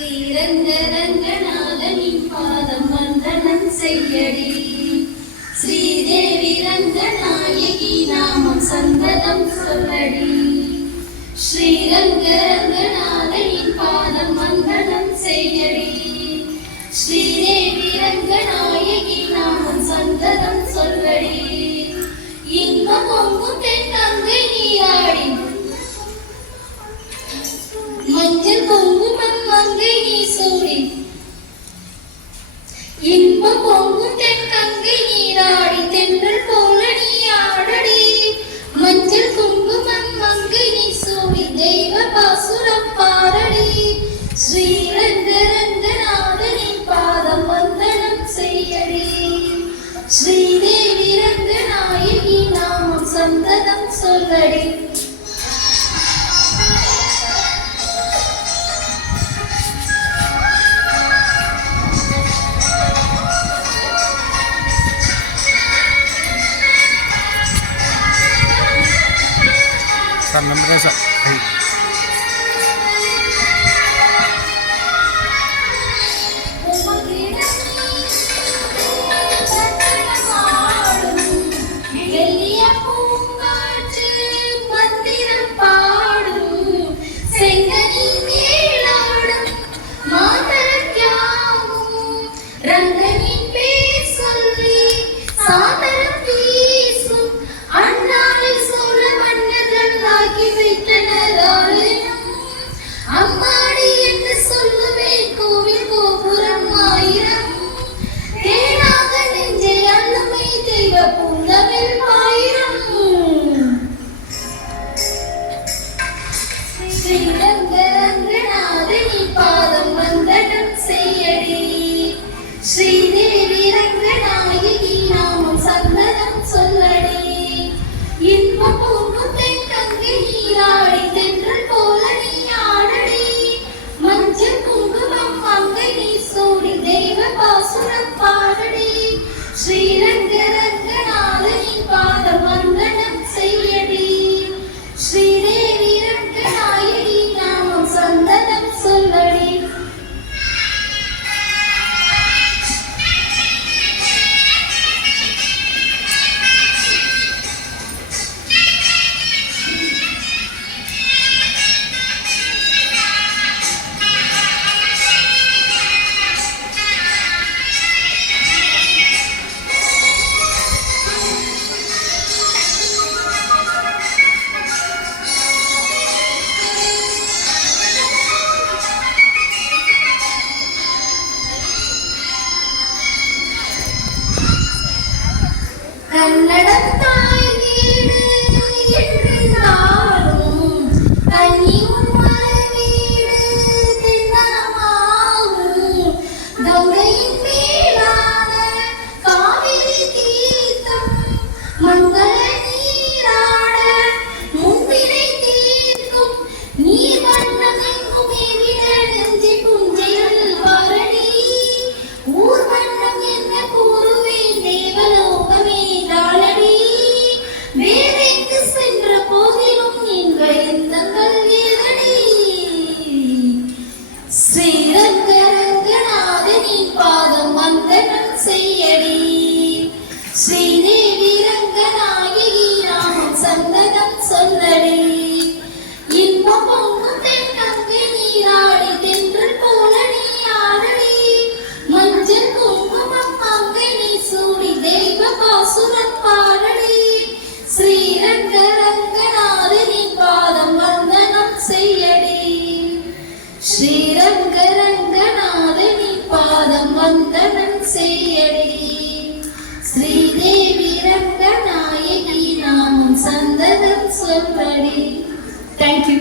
ஸ்ரீரங்கரங்கநாதனின் பாதம் வந்தனம் செய்யடி. ஸ்ரீதேவி ரங்கநாயகி நாமம் சந்ததம் சொல்லடி. ஸ்ரீரங்கரங்கநாதனின் பாதம் வந்தனம் செய்யடி. ஸ்ரீதேவி ரங்கநாயகி நாமம் சந்ததம் சொல்லடி. இன்பம் பொங்கும் தென்கங்கை நீராடி மஞ்சள் பொங்கும் மங்கை நீ சூடி. இன்பம் பொங்கும் தென்கங்கை நீராடி தென்றல் போல நீ ஆடடி. மஞ்சள் குங்குமம் மங்கை நீ சூடி தெய்வ பாசுரம் பாரடி. ஸ்ரீரங்கரங்கநாதனின் பாதம் வந்தனம் செய்யடி. ஸ்ரீதேவி ரங்கநாயகி நாமம் சந்ததம் சொல்லடி. नंबर ऐसा ஸ்ரீரங்கரங்கநாதனின் பாதம் வந்தனம் செய்யடி. ஸ்ரீதேவி ரங்கநாயகி நாமம் சந்ததம் சொல்லடி. இன்பம் பொங்கும் தென்கங்கை நீராடி தென்றல் போல நீ ஆடடி. மஞ்சள் குங்குமம் மங்கை நீ சூடி தெய்வ பாசுரம் பாடடி. ஸ்ரீரங்கரங்கநாதனின் பாதம் வந்தனம் செய்யடி. ஸ்ரீதேவி ரங்கநாயகி நாமம் சந்ததம் சொல்லடி. கன்னடம் தாய் வீடு என்றாலும் கன்னியும் வீடு திண்ணமாகும். கங்கையின் மேலான காவிரி தீர்த்தம் மங்கள நீராட முன்பினை தீர்க்கும். நீர் வண்ணம் எங்கும் எவிட நெஞ்சை புஞ்சைகள் வாரடி. ஊர் வண்ணம் என்ன கூறுவேன் தேவலோகமே தாளடி. வேறெங்கு சென்ற போதிலும் நீங்கள் எந்தங்கள் ஏதடி. ஸ்ரீரங்கரங்கநாதனின் பாதம் வந்தனம் செய்யடி. ஸ்ரீதேவி ரங்கநாயகி நாமம் சந்ததம் சொல்லடி. இன்பம் பொங்கும் தென்கங்கை நீராடி தென்றல் போல நீ ஆடடி. மஞ்சள் குங்குமம் மங்கை நீ சூடி தெய்வ பாசுரம் பாடடி. ஸ்ரீரங்கரங்கநாதனின் பாதம் வந்தனம் செய்யடி. ஸ்ரீரங்கரங்கநாதனின் பாதம் வந்தனம் செய்யடி. ஸ்ரீதேவி ரங்கநாயகி நாமம் சந்ததம் சொல்லடி. தேங்க்யூ.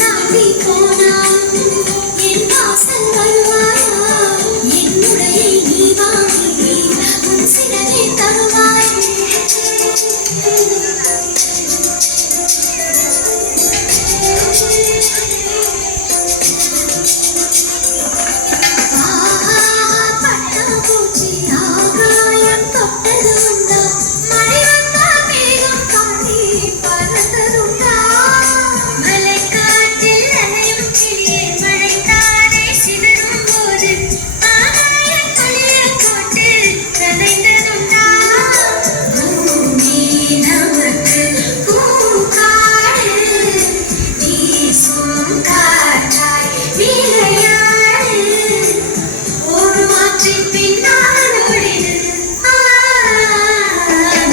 தாண்டி போனாலும் என் வாசல் வருவாயா என்னுடைய நீ வாங்கி உன் சிறகை தருவாய் பட்டாம்பூச்சி ஆகாயம் தொட்டது உண்டா மழை வந்தா மேகம் தாண்டி பறந்ததுண்டா மலைக்காட்டில் நனையும் கிளியே மழைத்தானே சிதறும் போது ஆகாயம் குளிர் போட்டு நனைந்ததுண்டா பூமி நமக்கு பூக்காடு வீசும் காற்றாய் விளையாடு ஒரு மாற்றின் பின்னால் ஓடிடு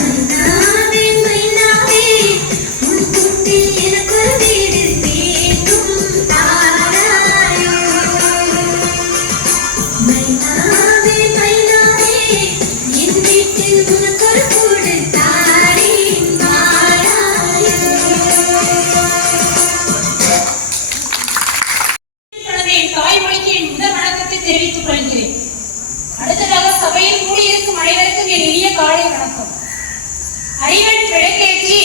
மைனாவே மைனாவே உன் கூட்டில் எனக்கு ஒரு வீடு வேண்டும் தாராயோ மைனாவே மைனாவே என் வீட்டில் உனக்கு ஒரு கூடு தாரேன் வாராயோ என் தாய்மொழிக்கு என் முதல் வணக்கத்தை தெரிவித்துக் கொள்கிறேன். அடுத்ததாக சபையில் கூடியிருக்கும் அனைவருக்கும் என் இனிய காலை வணக்கம். அறிவன் விளக்கேற்றி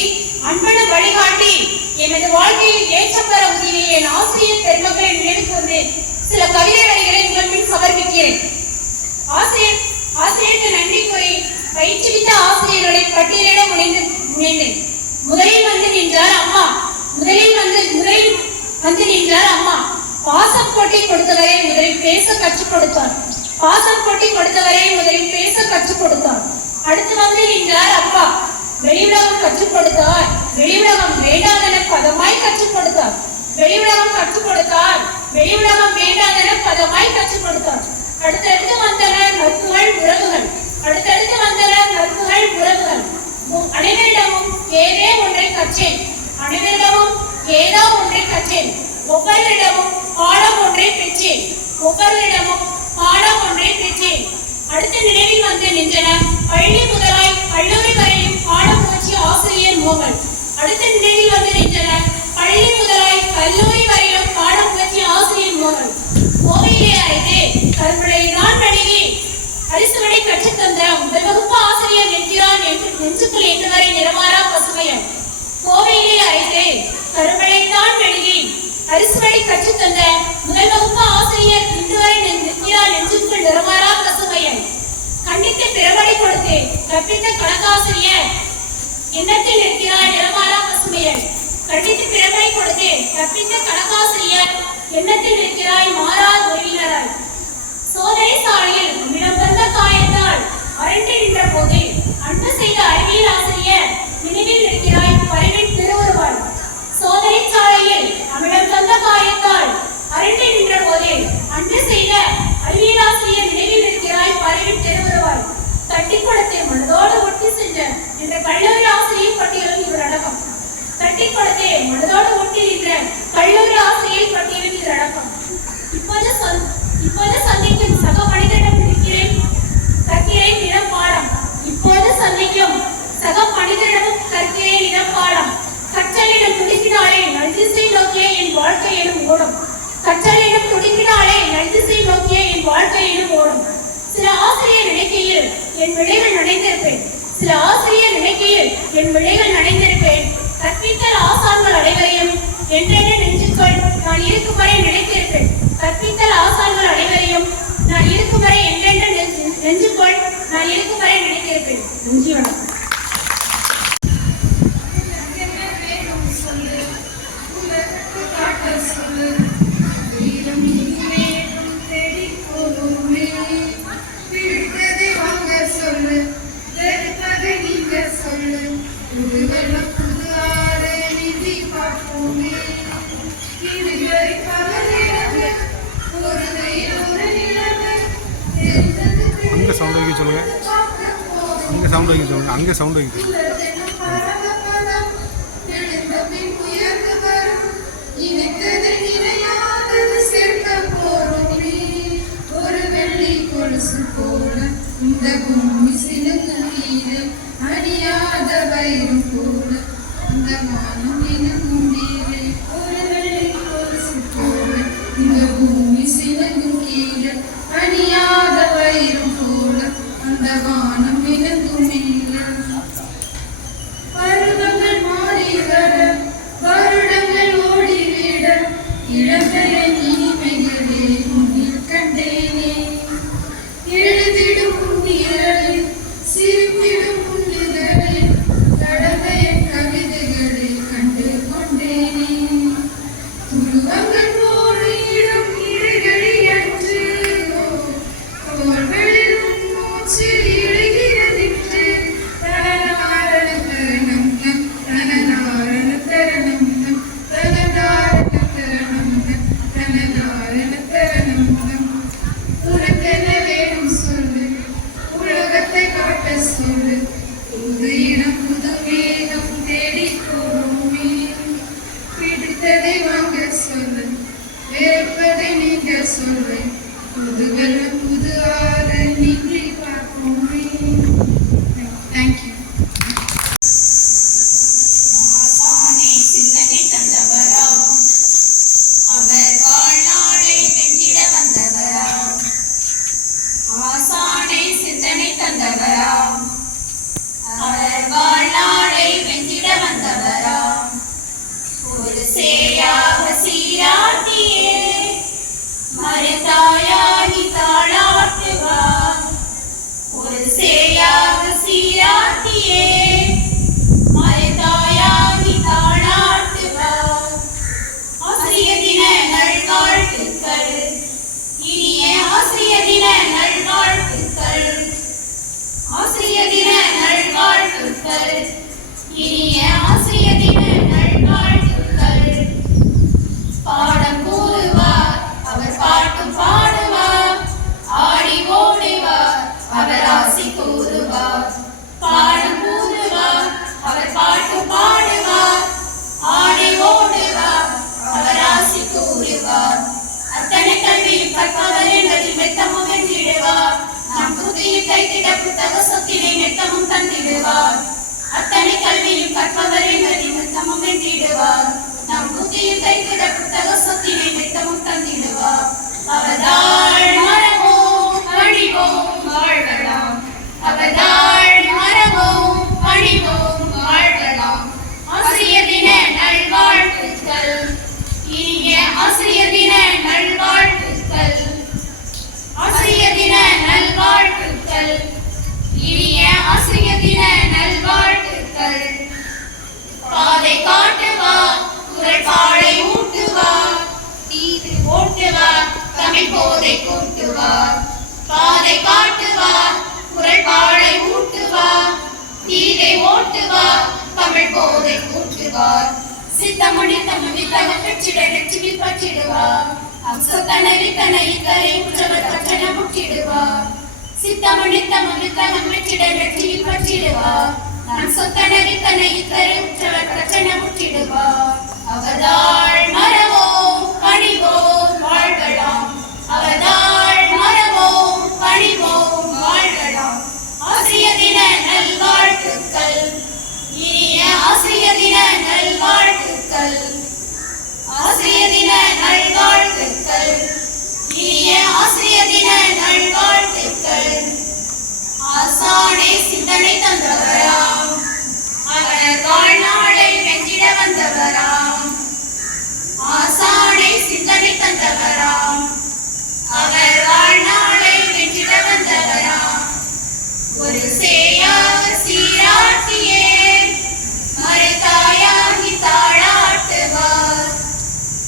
அன்பன வழிகாட்டி எனது வாழ்க்கையில் ஏற்றம் பெற உதவிய என் ஆசிரியர் பெருமக்களை நினைவுக்கு வந்து சில கவிதை வரிகளை உங்கள் முன் சமர்ப்பிக்கிறேன். ஆசிரியருக்கு நன்றி கூறி பயிற்றுவித்த ஆசிரியர்களை பட்டியலிட முனைந்தேன். முதலில் வந்து நின்றார் அம்மா. பாசம் போட்டி கொடுத்தவரை முதலில் பேச கற்றுக் கொடுத்தார். அடுத்து வந்து நின்றார் அப்பா. வெளியுலகம் கற்றுக் கொடுத்தார். வெளியுலகம் வேண்டாதென பதமாய் கற்றுக் கொடுத்தார். அடுத்தடுத்து வந்தன நட்புகள் உறவுகள். அனைவரிடமும் ஏதோ ஒன்றை கற்றேன். ஒவ்வொருவரிடமும் பாடம் ஒன்றை பெற்றேன். அடுத்த நினைவில் வந்து நின்றன பள்ளி முதலாய் கல்லூரி வரையும் பாட முயற்சி ஆசிரியர் மோகன். கோவையிலே அறைந்து கருமலை நான் நடுவே அரிசுவடை கற்றுத்தந்த முதல் வகுப்பு ஆசிரியர் நிற்கிறான் என்று நெஞ்சுக்குள் என்றுவரை நிறமாறா பசுமையன். கோவையிலே அறைந்து கருமலை நான் நடுவே அரிசுவடை கற்றுத்தந்த முதல் வகுப்பு ஆசிரியர் இன்றுவரை நிற்கிறார் நெஞ்சுக்குள் நிறமாறா பசுமையன். கண்டித்து பிறவடை கொடுத்து கற்பித்த கணக்காசிரியர் எண்ணத்தில் நிற்கிறார் நிறமாறா பசுமையன். எண்ணத்தில் நிற்கிறாய் மாறா உறவினராய். சோதனை சாலையில் நம்மிடம் தந்த காயத்தால் அரண்டு நின்ற போது அன்பு செய்த அறிவியல் ஆசிரியர் நினைவில் நிற்கிறாய் பறவின் திருவுருவாய். சோதனை சாலையில் நம்மிடம் தந்த காயத்தால் அரண்டு நின்ற போது அன்பு செய்த அறிவியல் ஆசிரியர் நினைவில் நிற்கிறாய் பறவின் திருவுருவாய். தட்டிக்குளத்தை மனதோடு ஒட்டி சென்ற என்ற கல்லூரி ஆசிரியர் பட்டியலும் இவர் அடக்கம். தட்டிக்குளத்தை மனதோடு ஒட்டி நின்ற கல்லூரி ஆசிரியர் பட்டியலும் இவர் அடக்கம். இப்போது சந்திக்கும் சக மனிதனிடம் கற்கிறேன் இடம் பாடம். கற்றலிடம் துடிப்பினாலே நல்திசை நோக்கிய என் வாழ்க்கை எனும் ஓடும். சில ஆசிரியர் நினைக்கையில் என் விளைகள் நனைந்திருப்பேன். கற்பித்தல் ஆசான்கள் அனைவரையும் என்றென்ன நெஞ்சுக்குள் நான் இருக்கும் வரை நினைத்திருப்பேன். நன்றி வணக்கம். அங்கே சவுண்ட் வைக்க ஒரு வெள்ளி கொலுசு போல இந்த பூமி சிலுங்குகிறது அணியாத வயிறு போல அந்த மானம் எனும் முடியலை ஒரு வெள்ளி பூமி சினங்கும் கீழே அணியாத வைரம் போல அந்த வானம் விளங்கும் இல்லை. பருவங்கள் மாறி வர வருடங்கள் ஓடிவிட இளமையின் இனிமைகளே உன்னில் கண்டேனே. எழுதிடும் உன்னிரலில் சிரித்திடும் உன்னிதழில் கடமைய கவிதைகளை கண்டு கொண்டேனே. துருவங்கள் போலிடும் இடைகளி அன்று தோள்களில் மூச்சு இழுகிறதின்று தனநாரண தரணம் தனநாரண தரணம் தனநாரண தரணம் தனநாரண தரணம். உனக்கென்ன வேணும் சொல்லு, உலகத்தை காட்ட சொல்லு, புது இடம் புது மேகம் தேடி போவோமே. பிடித்ததை வாங்க சொல்லு, வெறுப்பதை நீங்க சொல்லு, புது வெள்ளம் புது ஆறு நீங்கி பார்ப்போமே. தேங்க்யூ. ஆசானே சிந்தனை தந்தவரா, அவர் வாழ்நாளை வென்றிட வந்தவரா. ஆசானே சிந்தனை தந்தவரா, அவர் வாழ்நாளை வென்றிட வந்தவரா. ஒரு சேயாக சீராட்டியே மறைத்தாயாகி தாளாட்டுவார். ஒரு சேயாக சீராட்டியே மறைத்தாயாகி தாளாட்டுவார். ஆசிரிய தின நல்வாழ்த்துக்கள், இனிய ஆசிரிய தின நல்வாழ்த்துக்கள். ஆசிரிய தின நல்வாழ்த்துக்கள், இனிய ஆசிரிய தின நல்வாழ்த்துக்கள். பாடம் கூறுவார் அவர் பாட்டு பாடுவார், ஆடி ஓடுவார் அவர் ஆசி கூறுவார். பாடம் கூறுவார் அவர் பாட்டு பாடுவார், ஆடி ஓடுவார் அவர் ஆசி கூறுவார். அத்தனை கல்வியும் கற்பவர் என்பதில் மெத்தமும் வென்றிடுவார். நம் புத்தியில் கைத்திட புத்தக சொத்தினை மெத்தமும் தந்திடுவார். அத்தனை கல்வியும் கற்பவர் என்பதில் மெத்தமும் வென்றிடுவார். நம் புத்தியில் கைத்திட புத்தக சொத்தினை மெத்தமும் தந்திடுவார். அவதாள் மரவோம் பணிவோம் வாழ்வலாம், அவதாள் மரவோம் பணிவோம் வாழ்வலாம். ஆசிரிய தின நல்வாழ்த்துக்கள், இனிய ஆசிரிய தின நல்வாழ்த்துக்கள். ஆசிரிய தின நல்வாழ்த்துக்கள், இனிய ஆசிரிய தின நல்வாழ்த்துக்கள். பாதை காட்டுவார் குரல்பாடை ஊட்டுவார், தீது ஓட்டுவார் தமிழ் போதை கூட்டுவார். பாதை காட்டுவார் குரல்பாடை ஊட்டுவார், தீதை ஓட்டுவார் தமிழ் போதை கூட்டுவார். சித்தமொழி தமிழ் வித்தகம் பெற்றிட நெற்றில் பற்றிடுவார். அம்சத்தனவி தனை கரை உற்றவர் கற்றன முற்றிடுவார். சித்தமொழி தமிழ் வித்தகம் பெற்றிட நெற்றில் பற்றிடுவார். நம் சொத்தனவி தனை கரை உற்றவர் கற்றன முற்றிடுவார். அவதாள் மரவோம் பணிவோம் வாழ்வலாம், அவதாள் மரவோம் பணிவோம் வாழ்வலாம். ஆசிரிய தின நல்வாழ்த்துக்கள், இனிய ஆசிரிய தின நல்வாழ்த்துக்கள். ஆசிரிய தின நல்வாழ்த்துக்கள், இனிய ஆசிரிய தின நல்வாழ்த்துக்கள். ஆசானே சிந்தனை தந்தவராம், அவர் வாழ்நாளை வென்றிட வந்தவராம். ஆசானே சிந்தனை தந்தவராம், அவர் வாழ்நாளை வென்றிட வந்தவராம். ஒரு சேயாக சீராட்டியே மறைத்தாயாகி தாளாட்டுவார்.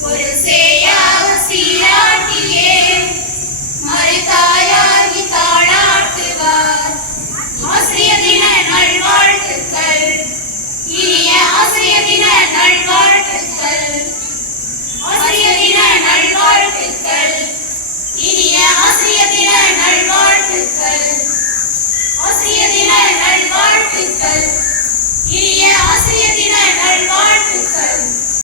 ஒரு சேயாக சீராட்டியே மறைத்தாயாகி தாளாட்டுவார். ஆசிரிய தின நல்வாழ்த்துக்கள், இனிய ஆசிரிய தின நல்வாழ்த்துக்கள். ஆசிரிய தின நல்வாழ்த்துக்கள், இனிய ஆசிரிய தின நல்வாழ்த்துக்கள். ஆசிரிய தின நல்வாழ்த்துக்கள்.